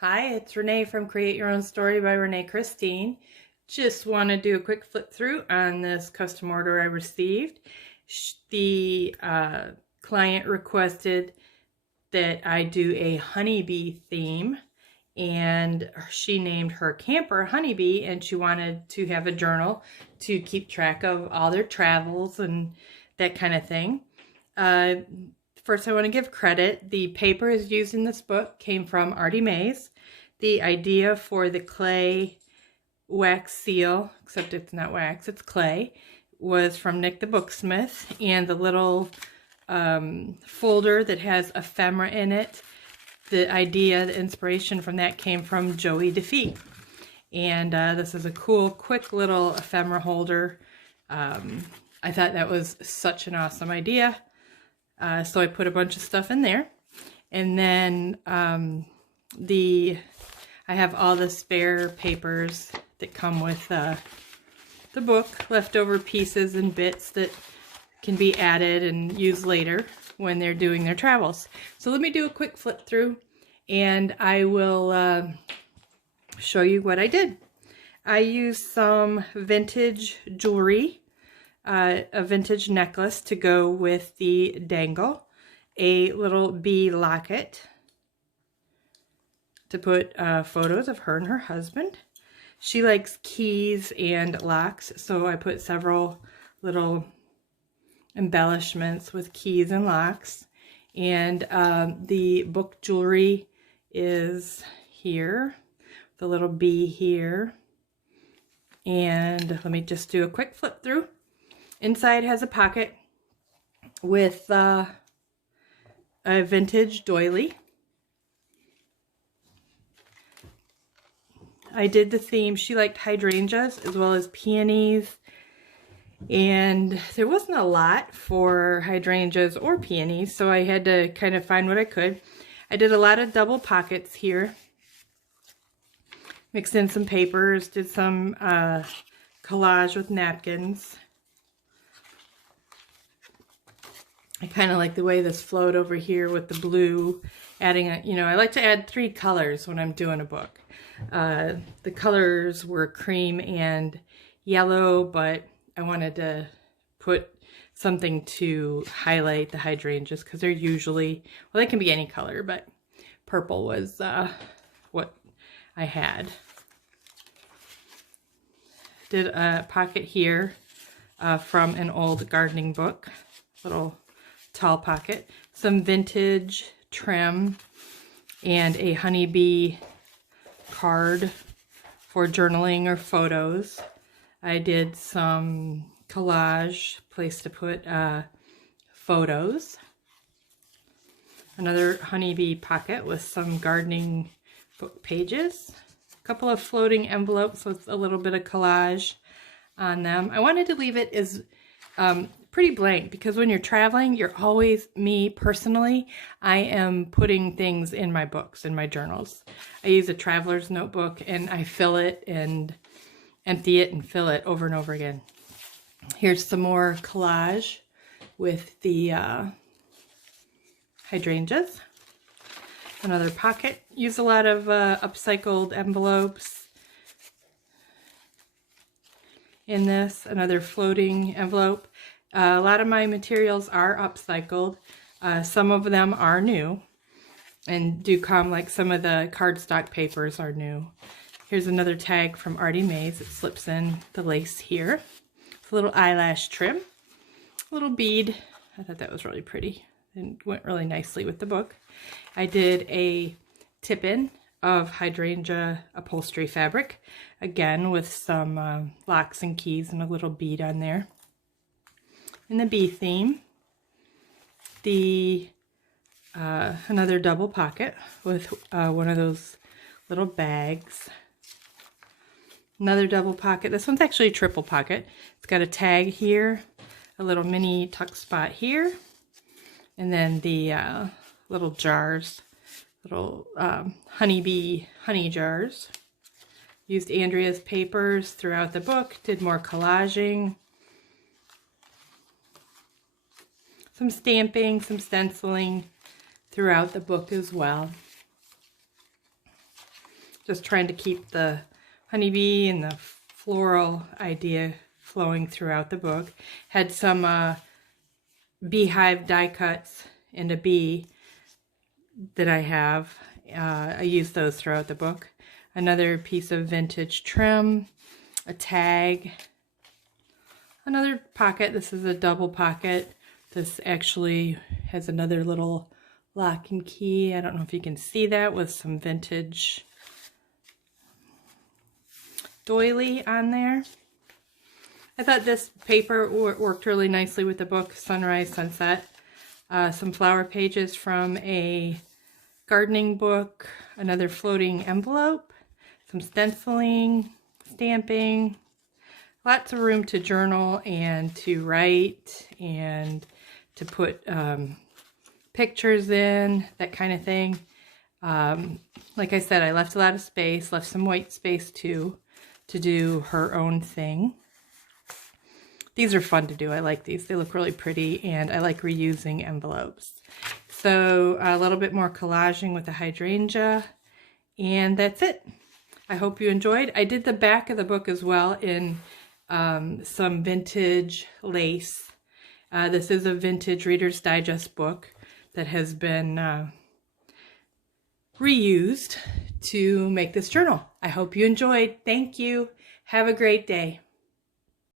Hi, it's Renee from Create Your Own Story by Renee Christine. Just want to do a quick flip through on this custom order I received. The client requested that I do a honeybee theme, and she named her camper Honeybee, and she wanted to have a journal to keep track of all their travels and that kind of thing. First, I want to give credit. The papers used in this book came from Artie Mays. The idea for the clay wax seal, except it's not wax, it's clay, was from Nick the Booksmith. And the little folder that has ephemera in it, the idea, the inspiration from that came from Joey Defeat. And this is a cool, quick little ephemera holder. I thought that was such an awesome idea. So I put a bunch of stuff in there. And then I have all the spare papers that come with the book, leftover pieces and bits that can be added and used later when they're doing their travels. So let me do a quick flip through and I will show you what I did. I used some vintage jewelry. A vintage necklace to go with the dangle, a little bee locket to put photos of her and her husband. She likes keys and locks, so I put several little embellishments with keys and locks. And the book jewelry is here, the little bee here. And let me just do a quick flip through. Inside has a pocket with a vintage doily. I did the theme. She liked hydrangeas as well as peonies. And there wasn't a lot for hydrangeas or peonies, so I had to kind of find what I could. I did a lot of double pockets here. Mixed in some papers, did some collage with napkins. I kind of like the way this flowed over here with the blue, adding a, I like to add 3 colors when I'm doing a book. The colors were cream and yellow, but I wanted to put something to highlight the hydrangeas because they're usually, well, they can be any color, but purple was what I had. Did a pocket here from an old gardening book, little tall pocket, some vintage trim, and a honeybee card for journaling or photos. I did some collage, place to put photos. Another honeybee pocket with some gardening book pages. A couple of floating envelopes with a little bit of collage on them. I wanted to leave it as pretty blank because when you're traveling, you're always, me personally, I am putting things in my books, in my journals. I use a traveler's notebook and I fill it and empty it and fill it over and over again. Here's some more collage with the hydrangeas. Another pocket. Use a lot of upcycled envelopes in this. Another floating envelope. A lot of my materials are upcycled. Some of them are new and do come, like some of the cardstock papers are new. Here's another tag from Artie Mays. It slips in the lace here. It's a little eyelash trim, a little bead. I thought that was really pretty and went really nicely with the book. I did a tip-in of hydrangea upholstery fabric, again with some locks and keys and a little bead on there. In the bee theme, the another double pocket with one of those little bags. Another double pocket. This one's actually a triple pocket. It's got a tag here, a little mini tuck spot here, and then the little jars, little honeybee honey jars. Used Andrea's papers throughout the book, did more collaging. Some stamping, some stenciling throughout the book as well. Just trying to keep the honeybee and the floral idea flowing throughout the book. Had some beehive die cuts and a bee that I have. I use those throughout the book. Another piece of vintage trim, a tag, another pocket. This is a double pocket. This actually has another little lock and key. I don't know if you can see that, with some vintage doily on there. I thought this paper worked really nicely with the book, Sunrise, Sunset. Some flower pages from a gardening book, another floating envelope, some stenciling, stamping, lots of room to journal and to write and to put pictures in, that kind of thing. Like I said, I left a lot of space, left some white space too, to do her own thing. These are fun to do. I like these. They look really pretty, and I like reusing envelopes. So a little bit more collaging with the hydrangea, and that's it. I hope you enjoyed. I did the back of the book as well in some vintage lace. This is a vintage Reader's Digest book that has been reused to make this journal. I hope you enjoyed. Thank you. Have a great day.